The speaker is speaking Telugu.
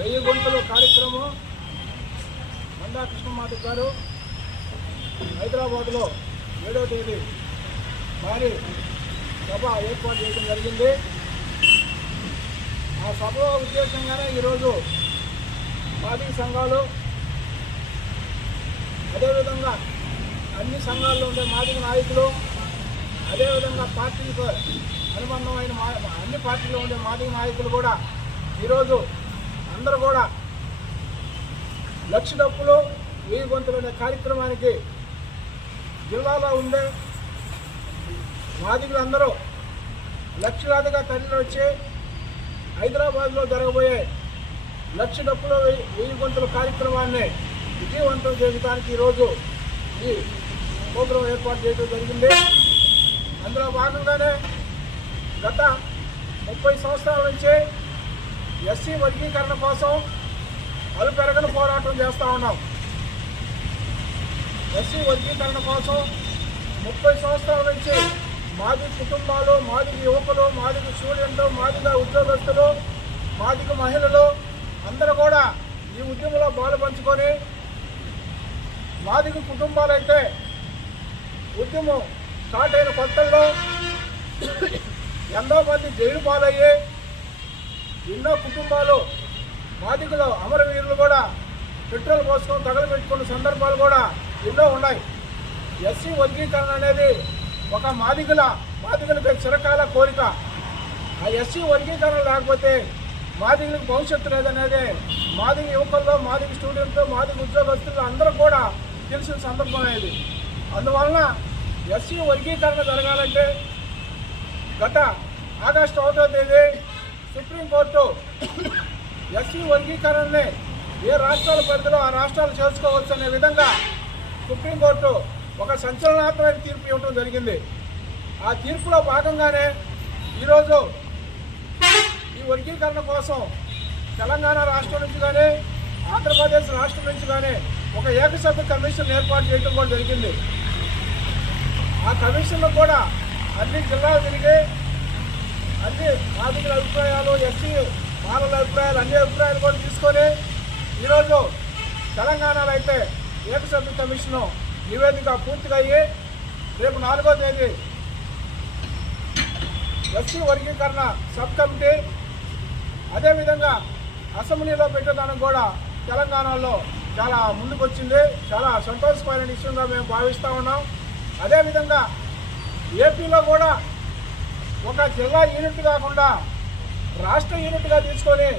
వెయ్యి గొంతుల కార్యక్రమం మందా కృష్ణమాధవ్ గారు హైదరాబాద్లో 7వ తేదీ భారీ సభ ఏర్పాటు చేయడం జరిగింది. ఆ సభలో ఉద్దేశంగానే ఈరోజు మాదిగ సంఘాలు, అదేవిధంగా అన్ని సంఘాల్లో ఉండే మాదిగ నాయకులు, అదేవిధంగా పార్టీలకు అనుబంధమైన అన్ని పార్టీలో ఉండే మాదిగ నాయకులు కూడా ఈరోజు అందరూ కూడా లక్ష డప్పులు వెయ్యి గొంతులు అనే కార్యక్రమానికి జిల్లాలో ఉండే మాదిగలందరూ లక్షలాదిగా తరలి వచ్చి హైదరాబాద్లో జరగబోయే లక్ష డప్పులు వెయ్యి గొంతుల కార్యక్రమాన్ని విజయవంతం చేయడానికి ఈరోజు ఈ ప్రోగ్రాం ఏర్పాటు చేయడం జరిగింది. అందులో భాగంగానే గత 30 సంవత్సరాల నుంచి ఎస్సీ వర్గీకరణ కోసం అలుపెరగని పోరాటం చేస్తూ ఉన్నాం. ఎస్సీ వర్గీకరణ కోసం 30 సంవత్సరాల నుంచి మాదిగ కుటుంబాలు, మాదిగ యువకులు, మాదిగ స్టూడెంట్లు, మాదిగ ఉద్యోగస్తులు, మాదిగ మహిళలు అందరూ కూడా ఈ ఉద్యమంలో పాలుపంచుకొని, మాదిగ కుటుంబాలైతే ఉద్యమం స్టార్ట్ అయిన కొత్తల్లో ఎంతో మంది జైలు పాలయ్యి ఎన్నో కుటుంబాలు మాదిగలు అమరవీరులు కూడా పెట్రోల్ పోసుకొని తగలబెట్టుకున్న సందర్భాలు కూడా ఎన్నో ఉన్నాయి. ఎస్సీ వర్గీకరణ అనేది ఒక మాదిగలకు చిరకాల కోరిక. ఆ ఎస్సీ వర్గీకరణ లేకపోతే మాదిగలకు భవిష్యత్తు లేదనేది మాదిగ యువకుల్లో, మాదిగ స్టూడెంట్లు, మాదిగ ఉద్యోగస్తులు అందరూ కూడా తెలిసిన సందర్భం అనేది. అందువలన ఎస్సీ వర్గీకరణ జరగాలంటే గత ఆగస్టు 1వ తేదీ సుప్రీంకోర్టు ఎస్సీ వర్గీకరణని ఏ రాష్ట్రాల పరిధిలో ఆ రాష్ట్రాలు చేసుకోవచ్చు అనే విధంగా సుప్రీంకోర్టు ఒక సంచలనాత్మకమైన తీర్పు ఇవ్వడం జరిగింది. ఆ తీర్పులో భాగంగానే ఈరోజు ఈ వర్గీకరణ కోసం తెలంగాణ రాష్ట్రం నుంచి కానీ, ఆంధ్రప్రదేశ్ రాష్ట్రం నుంచి కానీ ఒక ఏకసభ్య కమిషన్ ఏర్పాటు చేయడం కూడా జరిగింది. ఆ కమిషన్లో కూడా అన్ని జిల్లాలు తిరిగి అన్ని మాదిగల అభిప్రాయాలు, ఎస్సీ మాలల అభిప్రాయాలు, అన్ని అభిప్రాయాలు కూడా తీసుకొని ఈరోజు తెలంగాణలో అయితే ఏకసభ్య కమిషను నివేదిక పూర్తిగా అయ్యి రేపు 4వ తేదీ ఎస్సీ వర్గీకరణ సబ్ కమిటీ అదేవిధంగా అసెంబ్లీలో పెట్టడానికి కూడా తెలంగాణలో చాలా ముందుకొచ్చింది. చాలా సంతోషకరమైన విషయంగా మేము భావిస్తూ ఉన్నాం. అదేవిధంగా ఏపీలో కూడా ఒక జిల్లా యూనిట్ కాకుండా రాష్ట్ర యూనిట్గా తీసుకొని